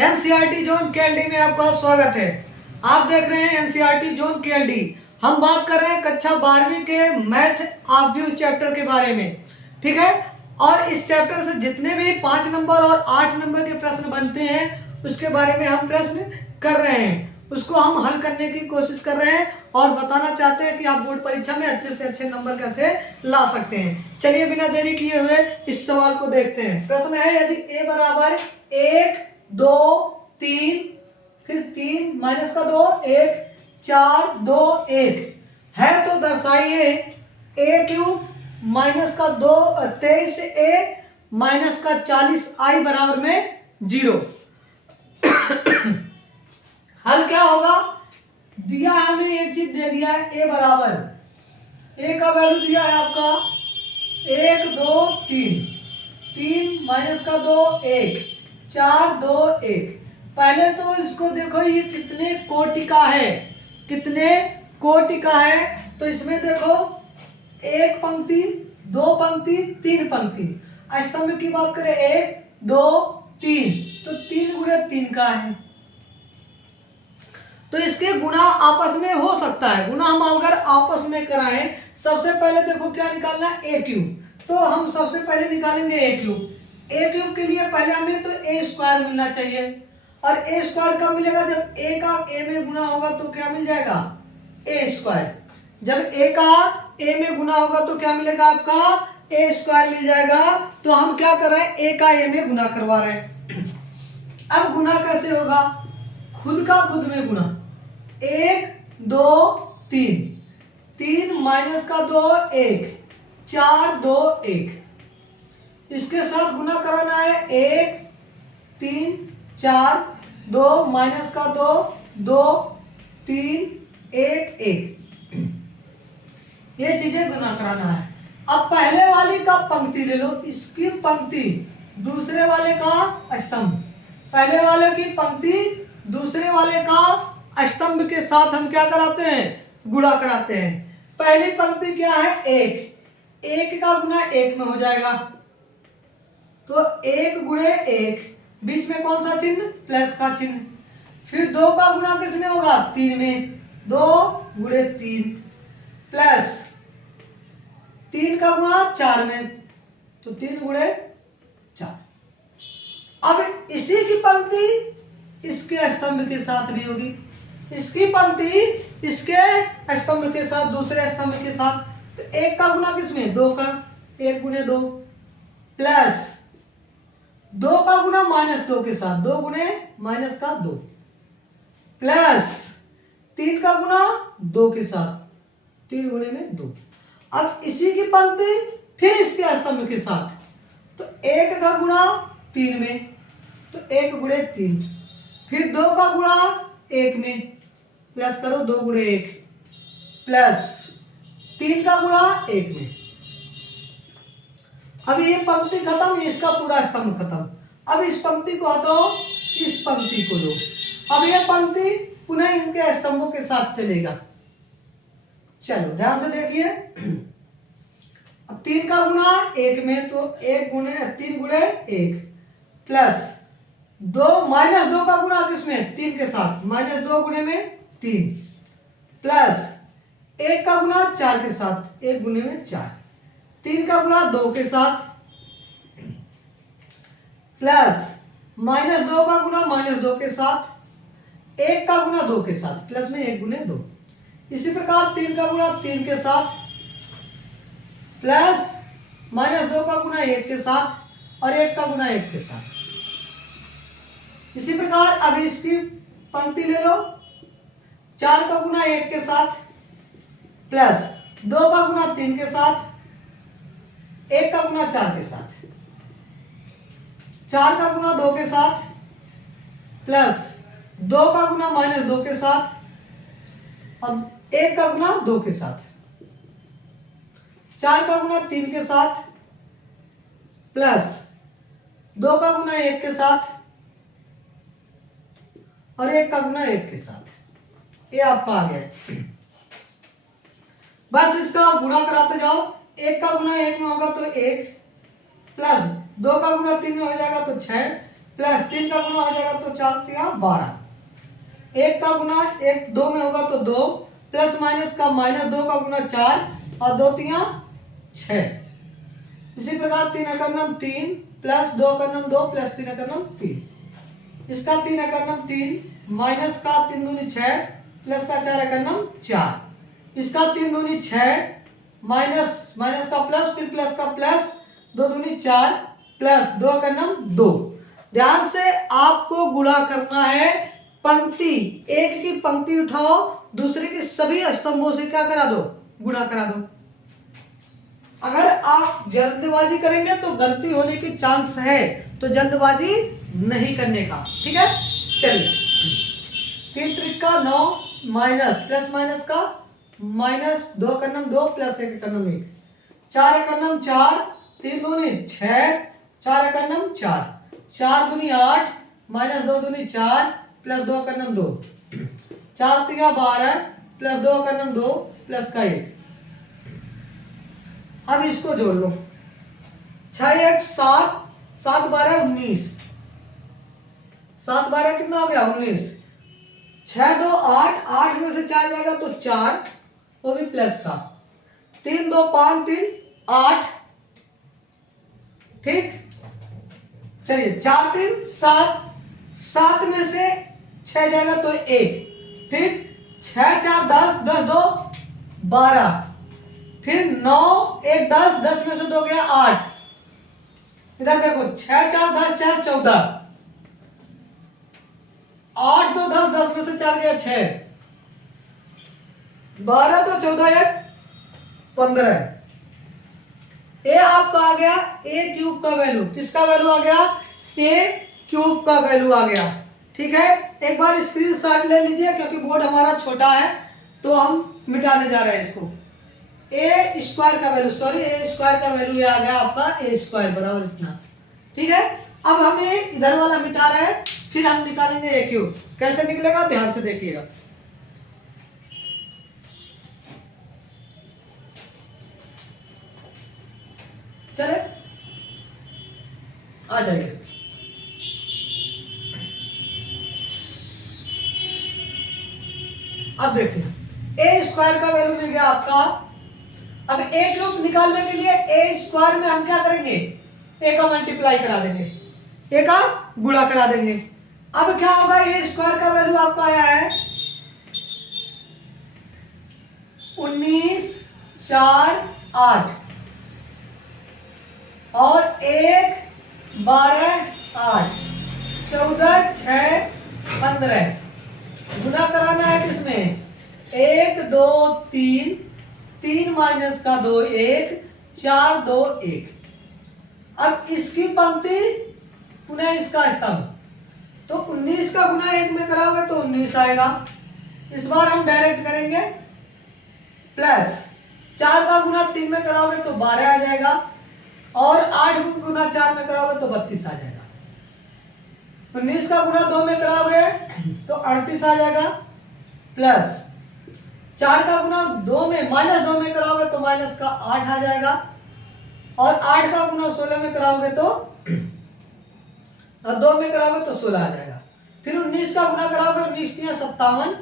NCERT zone KLD में आपका स्वागत है। आप देख रहे हैं एनसीईआरटी जोन केएलडी। हम बात कर रहे हैं कक्षा 12वीं के मैथ ऑफ व्यू चैप्टर के बारे में, ठीक है। और इस चैप्टर से जितने भी 5 नंबर और 8 नंबर के प्रश्न बनते हैं उसके बारे में हम प्रश्न कर रहे हैं, उसको हम हल करने की कोशिश कर रहे हैं और बताना चाहते हैं कि आप बोर्ड परीक्षा में अच्छे से अच्छे नंबर कैसे ला सकते हैं। चलिए बिना देरी किए हुए इस सवाल को देखते हैं। प्रश्न है, यदि a बराबर 1 2 3 फिर 3 माइनस का 2 1 4 2 1 है तो दर्शाइए a क्यूब माइनस का 2 23a माइनस का 40i बराबर में 0। हल क्या होगा? दिया है हमें एक चीज दे दिया है, a बराबर a का वैल्यू दिया है आपका 1 2 3 3 माइनस का 2 1 4 2 1। पहले तो इसको देखो ये कितने कोटि का है, कितने कोटि का है। तो इसमें देखो एक पंक्ति, दो पंक्ति, तीन पंक्ति। स्तंभ की बात करें 1 2 3 तो 3 गुणे 3 का है, तो इसके गुणा आपस में हो सकता है। गुणा हम अगर आपस में कराएं, सबसे पहले देखो क्या निकालना है, ए क्यूब। तो हम सबसे पहले निकालेंगे ए क्यूब। ए क्यूब के लिए पहले हमें तो ए स्क्वायर मिलना चाहिए, और ए स्क्वायर कब मिलेगा? जब ए का ए में गुणा होगा तो क्या मिल जाएगा? ए स्क्वायर। जब ए का ए में गुणा होगा तो क्या मिलेगा आपका? ए स्क्वायर मिल जाएगा। तो हम क्या कर रहे हैं, ए का ए में गुणा करवा रहे हैं। अब गुणा कैसे होगा? खुद का खुद में गुणा, 1 2 3 3 माइनस का 2 1 4 2 1। इसके साथ गुणा कराना है 1 3 4 2 माइनस का 2 2 3 1 1। ये चीजें गुणा कराना है। अब पहले वाली का पंक्ति ले लो, इसकी पंक्ति, दूसरे वाले का स्तंभ। पहले वाले की पंक्ति दूसरे वाले का स्तंभ के साथ हम क्या कराते हैं? गुणा कराते हैं। पहली पंक्ति क्या है? 1 1 का गुणा 1 में हो जाएगा, तो 1 गुणे 1, बीच में कौन सा चिन्ह? प्लस का चिन्ह। फिर 2 का गुणा किस में होगा? 3 में, 2 गुणे 3 प्लस 3 का गुणा 4 में, तो 3 गुणे 4। अब इसी की पंक्ति इसके स्तंभ के साथ भी होगी, इसकी पंक्ति इसके स्तंभ के साथ, दूसरे स्तंभ के साथ। तो 1 का गुणा किसमें? 2 का, 1 गुणे 2 प्लस 2 का गुणा माइनस 2 के साथ, 2 गुणे माइनस का 2 प्लस 3 का गुणा 2 के साथ, 3 गुणे में 2। अब इसी की पंक्ति फिर इसके स्तंभ के साथ, तो 1 का गुणा 3 में, तो 1 गुणे 3, फिर 2 का गुणा 1 में, प्लस करो 2 गुणे 1 प्लस 3 का गुणा 1 में। अब ये पंक्ति खत्म, इसका पूरा स्तंभ खत्म। अब इस पंक्ति को हटाओ, इस पंक्ति को लो। अब ये पंक्ति पुनः इनके स्तंभों के साथ चलेगा। चलो ध्यान से देखिए। अब 3 का गुणा 1 में, तो 1 गुणे 3 गुणे 1 प्लस 2 माइनस 2 का गुणा किसमें? 3 के साथ, माइनस 2 गुणे में 3 प्लस 1 का गुणा 4 के साथ, 1 गुणे में 4, 3 का गुणा 2 के साथ प्लस माइनस 2 का गुणा माइनस 2 के साथ, 1 का गुणा 2 के साथ, प्लस में 1 गुणे 2। इसी प्रकार 3 का गुणा 3 के साथ प्लस माइनस 2 का गुणा 1 के साथ और 1 का गुणा 1 के साथ। इसी प्रकार अब इसकी पंक्ति ले लो, 4 का गुणा 1 के साथ प्लस 2 का गुणा 3 के साथ, 1 का गुणा 4 के साथ, 4 का गुणा 2 के साथ प्लस 2 का गुणा माइनस 2 के साथ और 1 का गुणा 2 के साथ, 4 का गुणा 3 के साथ प्लस 2 का गुणा 1 के साथ और 1 का गुणा 1 के साथ। ये आपका आ गया। बस इसका गुणा कराते जाओ। 1 का गुणा 1 में होगा तो 1 प्लस 2 का गुणा 3 में हो जाएगा तो 6 प्लस 3 का गुना हो जाएगा तो 4 तिया 12। 1 का गुना 1 2 में होगा तो 2, प्लस माइनस का माइनस 2 का गुना 4 और 2 तिया 6। इसी प्रकार 3 एकम 3 प्लस 2 एकम 2 प्लस 3 एकम 3। इसका 3 एकम 3 माइनस का 3 दूनी 6 प्लस का 4 एकम 4। इसका 3 दूनी 6 माइनस माइनस का प्लस फिर प्लस का प्लस 2 दूनी 4 प्लस 2 एकम 2। ध्यान से आपको गुणा करना है पंक्ति, एक की पंक्ति उठाओ दूसरे के सभी स्तंभों से क्या करा दो, गुणा करा दो। अगर आप जल्दबाजी करेंगे तो गलती होने की चांस है, तो जल्दबाजी नहीं करने का, ठीक है। चलिए 3 त्रिक का 9 माइनस प्लस माइनस का माइनस 2 एकम 2 प्लस 1 एकम 1, 4 एकम 4 3 दूनी 6 4 एकम 4, 4 दूनी 8 माइनस 2 दूनी 4 प्लस 2 एकम 2, 4 तिया 12 प्लस 2 एकम 2 प्लस का 1। अब इसको जोड़ लो, 6 1 7 7 12 19, 7 12 कितना हो गया 19, 6 2 8 8 में से 4 जाएगा तो 4, वो भी प्लस का, 3 2 5 3 8, ठीक। चलिए 4 3 7, 7 में से 6 जाएगा तो 1, ठीक। 6 4 10 10 2 12, फिर 9 1 10 10 में से 2 गया 8। इधर देखो 6 4 10 4 14, 8 2 10 10 में से 4 गया 6, 12 2 14 1 15। ये आपका आ गया ए क्यूब का वैल्यू, किसका वैल्यू आ गया, ए क्यूब का वैल्यू आ गया, ठीक है। एक बार स्क्रीनशॉट ले लीजिए क्योंकि बोर्ड हमारा छोटा है तो हम मिटाने जा रहे हैं इसको। ए स्क्वायर का वैल्यू, सॉरी ए स्क्वायर का वैल्यू आ गया आपका ए स्क्वायर बराबर इतना, ठीक है। अब हम ये इधर वाला मिटा रहे हैं, फिर हम निकालेंगे ए क्यूब। कैसे निकलेगा ध्यान से देखिएगा। चले आ जाइए, अब देखिए ए स्क्वायर का वैल्यू मिल गया आपका। अब ए क्यूब निकालने के लिए ए स्क्वायर में हम क्या करेंगे, ए का मल्टीप्लाई करा देंगे, ए का गुणा करा देंगे। अब क्या होगा, ए स्क्वायर का वैल्यू आपका आया है 19 4 8 और 1 12 8 14 6 15। गुना कराना है किसमें, 1 2 3 3 माइनस का 2 1 4 2 1। अब इसकी पंक्ति पुनः इसका स्तंभ, तो 19 का गुना 1 में कराओगे तो 19 आएगा। इस बार हम डायरेक्ट करेंगे, प्लस 4 का गुना 3 में कराओगे तो 12 आ जाएगा और 8 गुना 4 में कराओगे तो 32 आ जाएगा। 19 का गुना 2 में कराओगे तो 38 आ जाएगा, प्लस 4 का गुना 2 में माइनस 2 में कराओगे तो माइनस का 8 आ जाएगा और 8 का गुना 16 में कराओगे तो 2 में कराओगे तो 16 आ जाएगा। फिर 19 का गुना कराओगे 19 तिया 57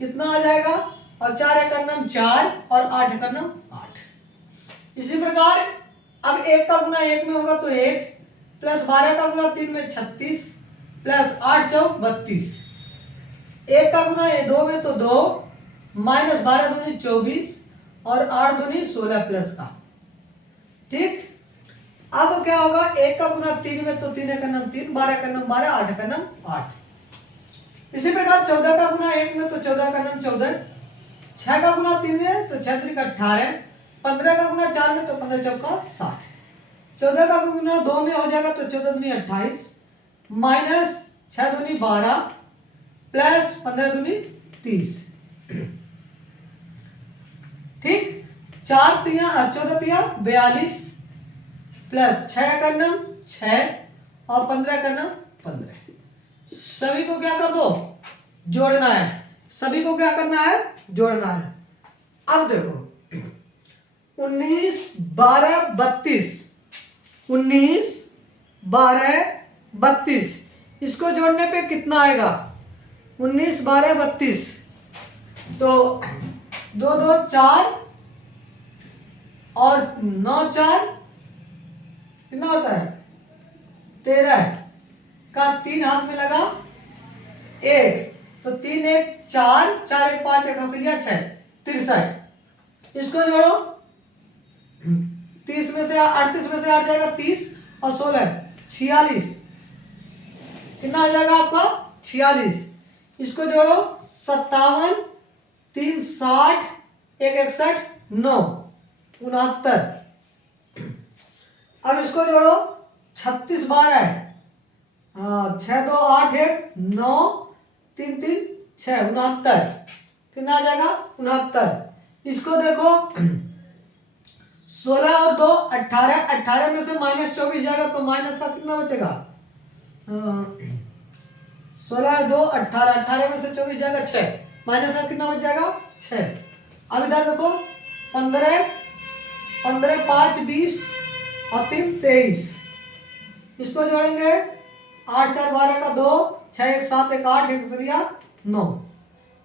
इतना आ जाएगा और 4 एकम 4 और 8 एकम 8। इसी प्रकार अब 1 का गुना 1 में होगा तो 1 प्लस 12 का गुना 3 में 36 प्लस 8 चौक 32। 1 का गुना 2 में तो 2 माइनस 12 दूनी 24 और 8 दूनी 16 प्लस का, ठीक। अब क्या होगा, 1 का गुना 3 में तो 3 एकम 3 12 एकम 12 8 एकम 8। इसी प्रकार 14 का गुना 1 में तो 14 एकम 14, 6 का गुना 3 में तो 6 त्रिक 18, 15 का गुना 4 में तो 15 चौका 60, 14 का गुना 2 में हो जाएगा तो 14 दूनी 28 माइनस 6 दूनी 12 प्लस 15 दूनी 30, ठीक। 4 तिया 14 तिया 42 प्लस 6 एकम 6 और 15 एकम 15। सभी को क्या कर दो, जोड़ना है, सभी को क्या करना है, जोड़ना है। अब देखो 19 12 32, 19 12 32। इसको जोड़ने पे कितना आएगा? 19 12 32। तो 2 2 4 और 9 4 कितना होता है? 13 का 3 हाथ में लगा 1, तो 3 1 4 4 1 5 1 हंसिया 6 63। इसको जोड़ो, 30 में से 38 में से 8 जाएगा 30 और 16 46। कितना आ जाएगा आपका? 46। इसको जोड़ो, 57 3 60 1 61 9 69। अब इसको जोड़ो, 36 12 है, हाँ 6 2 8 1 9 3 3 6 69। कितना आ जाएगा? 69। इसको देखो, 16 और 2 18, 18 में से -24 जाएगा तो माइनस का कितना बचेगा? 16 2 18, 18 में से 24 जाएगा 6, माइनस का कितना बच जाएगा? 6। अब इधर देखो, 15 15 5 20 और 3 23। इसको जोड़ेंगे, 8 4 12 का 2 6 1 7 1 8 1 9।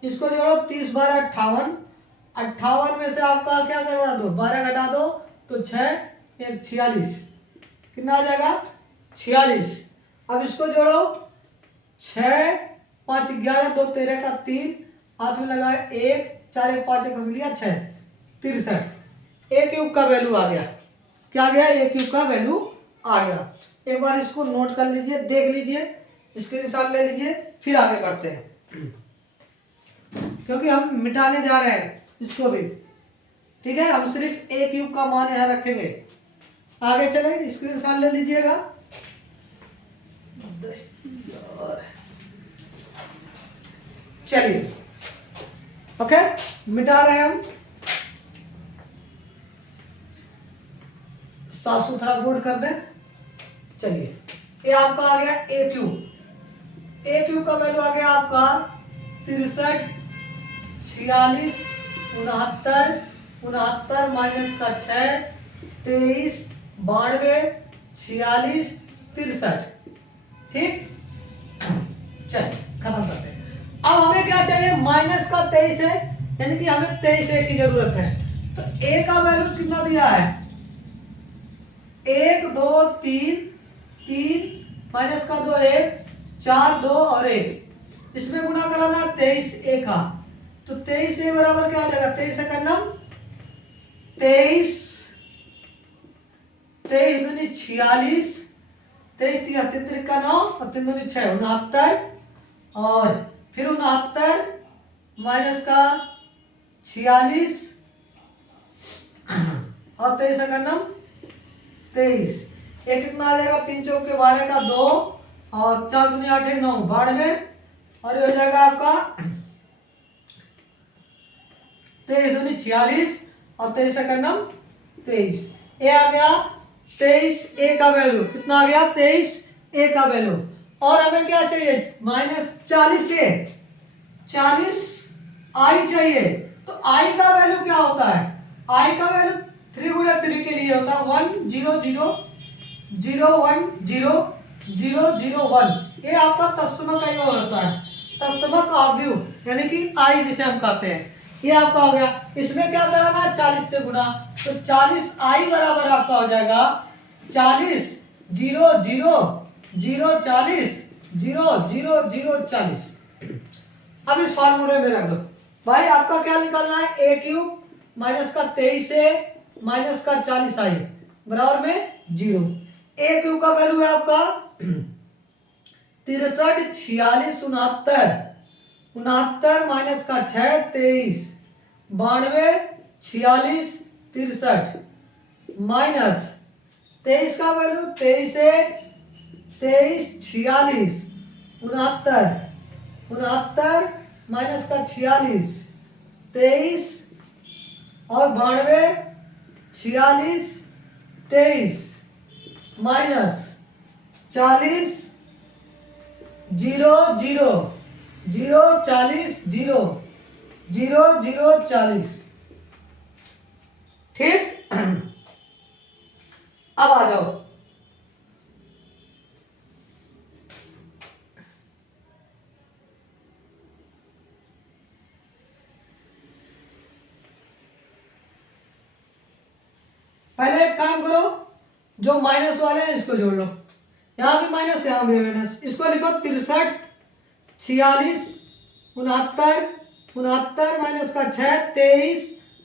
इसको जोड़ो, 30 12 58, 58 में से आपका क्या करवा दो? 12 घटा दो तो 6 1 46। कितना आ जाएगा? 46। अब इसको जोड़ो, 6 5 11 2 13 का 3 हाथ में लगा 1 4 1 5 1 लिया 6 63। ए क्यूब का वैल्यू आ गया। क्या आ गया? ए क्यूब का वैल्यू आ गया। एक बार इसको नोट कर लीजिए, देख लीजिए, स्क्रीनशॉट ले लीजिए, फिर आगे बढ़ते हैं, क्योंकि हम मिटाने जा रहे हैं इसको भी। ठीक है, हम सिर्फ ए क्यूब का मान यहाँ रखेंगे। आगे चले, स्क्रीनशॉट ले लीजिएगा। चलिए, ओके, मिटा रहे हैं हम। साफ सुथरा बोर्ड कर दें। चलिए, ये आपका आ गया ए क्यूब। ए क्यूब का वैल्यू आ गया आपका 63 46 69 69 माइनस का 6 23 92 46 63। ठीक, चलिए खत्म करते हैं। अब हमें क्या चाहिए? माइनस का 23 है, यानी कि हमें 23 ए की जरूरत है। तो ए का वैल्यू कितना दिया है? 1 2 3 3 माइनस का 2 1 4 2 और 1। इसमें गुणा कराना 23 ए का, तो 23 ए बराबर क्या हो जाएगा? 23 का नम 23 23 दूनी 46 23 3 3 का 9 और 3 दूनी 6 69 और फिर 69 माइनस का 46 और 23 का नम 23। ये कितना आ जाएगा? 3 चौके 12 का 2 और 4 दूनी 8 9 92 और ये हो जाएगा आपका 23 दूनी 46 और 23 का नम 23। ये आ गया 23 ए का वैल्यू। कितना आ गया? 23 ए का वैल्यू। और हमें क्या चाहिए? -40 ए, 40 आई चाहिए। तो आई का वैल्यू क्या होता है? आई का वैल्यू 3 गुणा 3 के लिए होता है 1 0 0 0 1 0 0 0 1। ये आपका तत्समक योग होता है, तत्समक अवयव, यानी कि आई जिसे हम कहते हैं। ये आपका हो गया। इसमें क्या कराना है? 40 से गुणा, तो 40 आई बराबर आपका हो जाएगा 40 0 0 0 40 0 0 0 40। अब इस फार्मूले में रख दो भाई। आपका क्या निकालना है? ए क्यूब माइनस का 23 ए माइनस का 40 आई बराबर में 0। ए क्यूब का वैल्यू है आपका 63 46 69 69 माइनस का 6 23 92 46 63 माइनस 23 का वैल्यू 23 है 23 46 69 69 माइनस का 46 23 और 92 46 23 माइनस 40 0 0 0 40 0 0 0 40। ठीक, अब आ जाओ। पहले एक काम करो, जो माइनस वाले हैं इसको जोड़ लो, यहाँ भी माइनस यहाँ भी माइनस, इसको लिखो 63, 46, 69, 69 माइनस का 6, 23,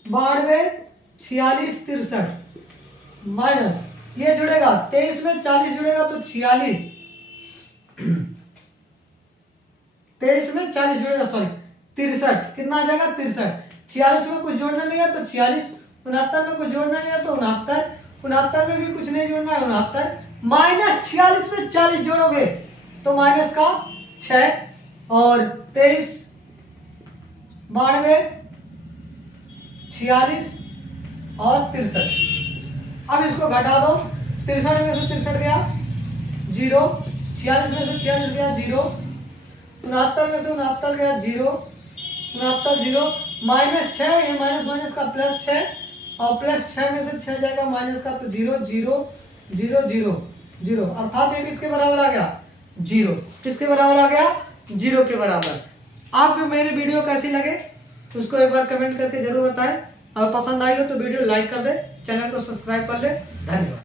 92, 46, 63 माइनस ये जुड़ेगा 23 में 40 जुड़ेगा तो 46, 23 में 40 जुड़ेगा सॉरी 63, कितना आ जाएगा 63, 46 में कुछ जोड़ना नहीं है तो 46, 69 में कुछ जोड़ना नहीं है तो 69, 69 में भी कुछ नहीं जोड़ना है 69, माइनस 46 में 40 जोड़ोगे तो माइनस का 6 और 23, 92, 46 और 63। अब इसको घटा दो, 63 में से 63 गया 0, 46 में से 46 गया 0, 69 में से 69 गया 0, 69 0, माइनस 6, ये माइनस माइनस का प्लस 6 और प्लस 6 में से 6 जाएगा माइनस का तो 0 0 0 0 0, अर्थात ये किसके बराबर आ गया 0, किसके बराबर आ गया 0 के बराबर। आपको मेरी वीडियो कैसी लगे उसको एक बार कमेंट करके जरूर बताएं, और पसंद आई हो तो वीडियो लाइक कर दे, चैनल को सब्सक्राइब कर ले। धन्यवाद।